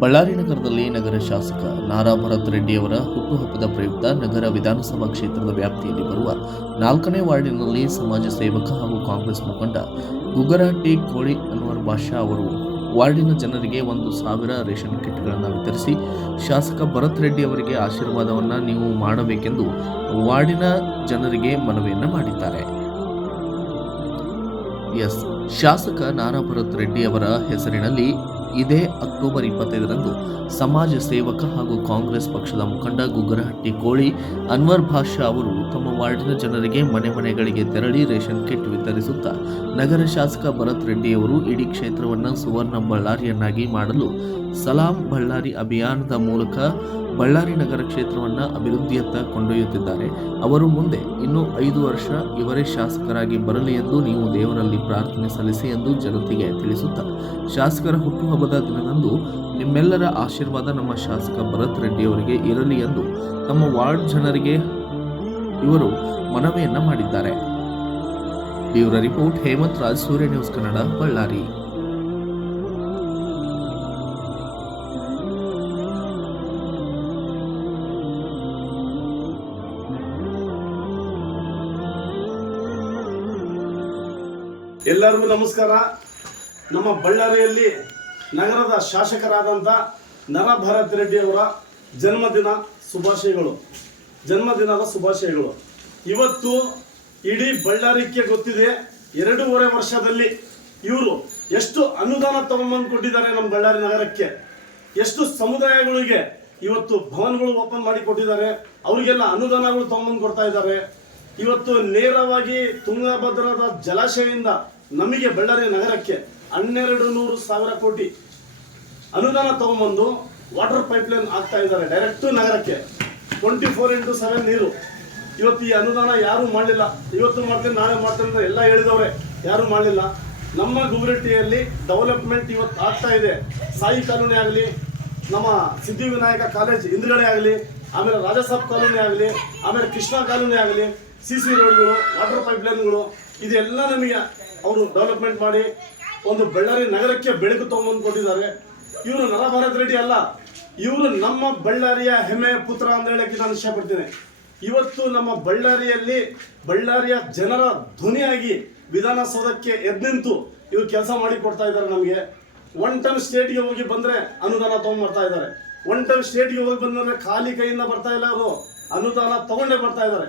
ಬಳ್ಳಾರಿ ನಗರದಲ್ಲಿ ನಗರ ಶಾಸಕ ನಾರಾ ಭರತ್ ರೆಡ್ಡಿಯವರ ಹುಟ್ಟುಹಬ್ಬದ ಪ್ರಯುಕ್ತ ನಗರ ವಿಧಾನಸಭಾ ಕ್ಷೇತ್ರದ ವ್ಯಾಪ್ತಿಯಲ್ಲಿ ಬರುವ ನಾಲ್ಕನೇ ವಾರ್ಡಿನಲ್ಲಿ ಸಮಾಜ ಸೇವಕ ಹಾಗೂ ಕಾಂಗ್ರೆಸ್ ಮುಖಂಡ ಗುಗರಾಟಿ ಕೋಳಿ ಅನ್ವರ್ ಬಾಷಾ ಅವರು ವಾರ್ಡಿನ ಜನರಿಗೆ ಒಂದು ಸಾವಿರ ರೇಷನ್ ಕಿಟ್ಗಳನ್ನು ವಿತರಿಸಿ, ಶಾಸಕ ಭರತ್ ರೆಡ್ಡಿ ಅವರಿಗೆ ಆಶೀರ್ವಾದವನ್ನು ನೀವು ಮಾಡಬೇಕೆಂದು ವಾರ್ಡಿನ ಜನರಿಗೆ ಮನವಿಯನ್ನು ಮಾಡಿದ್ದಾರೆ. ಎಸ್, ಶಾಸಕ ನಾರಾ ಭರತ್ ರೆಡ್ಡಿ ಅವರ ಹೆಸರಿನಲ್ಲಿ ಇದೇ ಅಕ್ಟೋಬರ್ ಇಪ್ಪತ್ತೈದರಂದು ಸಮಾಜ ಸೇವಕ ಹಾಗೂ ಕಾಂಗ್ರೆಸ್ ಪಕ್ಷದ ಮುಖಂಡ ಗುಗ್ಗರಹಟ್ಟಿ ಕೋಳಿ ಅನ್ವರ್ ಭಾಷಾ ಅವರು ತಮ್ಮ ವಾರ್ಡಿನ ಜನರಿಗೆ ಮನೆ ಮನೆಗಳಿಗೆ ತೆರಳಿ ರೇಷನ್ ಕಿಟ್ ವಿತರಿಸುತ್ತಾ ನಗರ ಶಾಸಕ ಭರತ್ ರೆಡ್ಡಿಯವರು ಇಡೀ ಕ್ಷೇತ್ರವನ್ನು ಸುವರ್ಣ ಬಳ್ಳಾರಿಯನ್ನಾಗಿ ಮಾಡಲು ಸಲಾಂ ಬಳ್ಳಾರಿ ಅಭಿಯಾನದ ಮೂಲಕ ಬಳ್ಳಾರಿ ನಗರ ಕ್ಷೇತ್ರವನ್ನು ಅಭಿವೃದ್ಧಿಯತ್ತ ಕೊಂಡೊಯ್ಯುತ್ತಿದ್ದಾರೆ. ಅವರು ಮುಂದೆ ಇನ್ನೂ ಐದು ವರ್ಷ ಇವರೇ ಶಾಸಕರಾಗಿ ಬರಲಿ ಎಂದು ನೀವು ದೇವರಲ್ಲಿ ಪ್ರಾರ್ಥನೆ ಸಲ್ಲಿಸಿ ಎಂದು ಜನತೆಗೆ ತಿಳಿಸುತ್ತಾ ಶಾಸಕರ ಹುಟ್ಟುಹಬ್ಬದ ದಿನದಂದು ನಿಮ್ಮೆಲ್ಲರ ಆಶೀರ್ವಾದ ನಮ್ಮ ಶಾಸಕ ಭರತ್ ರೆಡ್ಡಿ ಅವರಿಗೆ ಇರಲಿ ಎಂದು ತಮ್ಮ ವಾರ್ಡ್ ಜನರಿಗೆ ಇವರು ಮನವಿಯನ್ನ ಮಾಡಿದ್ದಾರೆ. ಇವರ ರಿಪೋರ್ಟ್, ಹೇಮಂತ್ ರಾಜ್, ಸೂರ್ಯ ನ್ಯೂಸ್ ಕನ್ನಡ, ಬಳ್ಳಾರಿ. ಎಲ್ಲರಿಗೂ ನಮಸ್ಕಾರ. ನಮ್ಮ ಬಳ್ಳಾರಿಯಲ್ಲಿ ನಗರದ ಶಾಸಕರಾದಂಥ ನರಭರತ್ ರೆಡ್ಡಿಯವರ ಜನ್ಮದಿನ ಶುಭಾಶಯಗಳು. ಜನ್ಮದಿನದ ಶುಭಾಶಯಗಳು. ಇವತ್ತು ಇಡೀ ಬಳ್ಳಾರಿಕೆ ಗೊತ್ತಿದೆ, ಎರಡೂವರೆ ವರ್ಷದಲ್ಲಿ ಇವರು ಎಷ್ಟು ಅನುದಾನ ತಗೊಂಬಂದು ಕೊಟ್ಟಿದ್ದಾರೆ ನಮ್ಮ ಬಳ್ಳಾರಿ ನಗರಕ್ಕೆ. ಎಷ್ಟು ಸಮುದಾಯಗಳಿಗೆ ಇವತ್ತು ಭವನಗಳು ಓಪನ್ ಮಾಡಿ ಕೊಟ್ಟಿದ್ದಾರೆ, ಅವರಿಗೆಲ್ಲ ಅನುದಾನಗಳು ತಗೊಂಬಂದು ಕೊಡ್ತಾ ಇದ್ದಾರೆ. ಇವತ್ತು ನೇರವಾಗಿ ತುಂಗಭದ್ರದ ಜಲಾಶಯದಿಂದ ನಮಗೆ ಬಳ್ಳಾರಿ ನಗರಕ್ಕೆ ಹನ್ನೆರಡು ನೂರು ಸಾವಿರ ಕೋಟಿ ಅನುದಾನ ತಗೊಂಬಂದು ವಾಟರ್ ಪೈಪ್ಲೈನ್ ಆಗ್ತಾ ಇದ್ದಾರೆ ಡೈರೆಕ್ಟ್ ನಗರಕ್ಕೆ. ಟ್ವೆಂಟಿ ಫೋರ್ ಇಂಟು ಸೆವೆನ್ ನೀರು. ಇವತ್ತು ಈ ಅನುದಾನ ಯಾರು ಮಾಡಲಿಲ್ಲ. ಇವತ್ತು ಮಾಡ್ತೀನಿ, ನಾಳೆ ಮಾಡ್ತೀನಿ ಅಂತ ಎಲ್ಲ ಹೇಳಿದವ್ರೆ, ಯಾರು ಮಾಡಲಿಲ್ಲ. ನಮ್ಮ ಗುಬರಟ್ಟಿಯಲ್ಲಿ ಡೆವಲಪ್ಮೆಂಟ್ ಇವತ್ತು ಆಗ್ತಾ ಇದೆ. ಸಾಯಿ ಕಾಲೋನಿ ಆಗಲಿ, ನಮ್ಮ ಸಿದ್ಧಿವಿನಾಯಕ ಕಾಲೇಜ್ ಹಿಂದ್ಗಡೆ ಆಗಲಿ, ಆಮೇಲೆ ರಾಜಸಾಬ್ ಕಾಲೋನಿ ಆಗಲಿ, ಆಮೇಲೆ ಕೃಷ್ಣ ಕಾಲೋನಿ ಆಗಲಿ ಸಿ ಸಿ ರೋಡ್ಗಳು ವಾಟರ್ ಪೈಪ್ಲೈನ್ಗಳು ಇದೆಲ್ಲ ನಮಗೆ ಅವರು ಡೆವಲಪ್ಮೆಂಟ್ ಮಾಡಿ ಒಂದು ಬಳ್ಳಾರಿ ನಗರಕ್ಕೆ ಬೆಳಕು ತಗೊಂಬಂದು ಕೊಟ್ಟಿದ್ದಾರೆ ಇವರು ನರಭಾರತ್ ರೆಡ್ಡಿ ಅಲ್ಲ, ಇವರು ನಮ್ಮ ಬಳ್ಳಾರಿಯ ಹೆಮ್ಮೆಯ ಪುತ್ರ ಅಂತ ಹೇಳಕ್ಕೆ ನಾನು ಇಷ್ಟಪಡ್ತೀನಿ. ಇವತ್ತು ನಮ್ಮ ಬಳ್ಳಾರಿಯಲ್ಲಿ ಬಳ್ಳಾರಿಯ ಜನರ ಧ್ವನಿಯಾಗಿ ವಿಧಾನಸೌಧಕ್ಕೆ ಎದ್ನಿಂತು ಇವರು ಕೆಲಸ ಮಾಡಿ ಕೊಡ್ತಾ ಇದ್ದಾರೆ ನಮಗೆ. ಒನ್ ಟೈಮ್ ಸ್ಟೇಟ್ಗೆ ಹೋಗಿ ಬಂದ್ರೆ ಅನುದಾನ ತಗೊಂಡ್ಬರ್ತಾ ಇದ್ದಾರೆ. ಒನ್ ಟೈಮ್ ಸ್ಟೇಟ್ಗೆ ಹೋಗಿ ಬಂದ್ರೆ ಖಾಲಿ ಕೈಯಿಂದ ಬರ್ತಾ ಇಲ್ಲ ಅವರು. ಅನುದಾನ ತಗೊಂಡೇ ಬರ್ತಾ ಇದ್ದಾರೆ.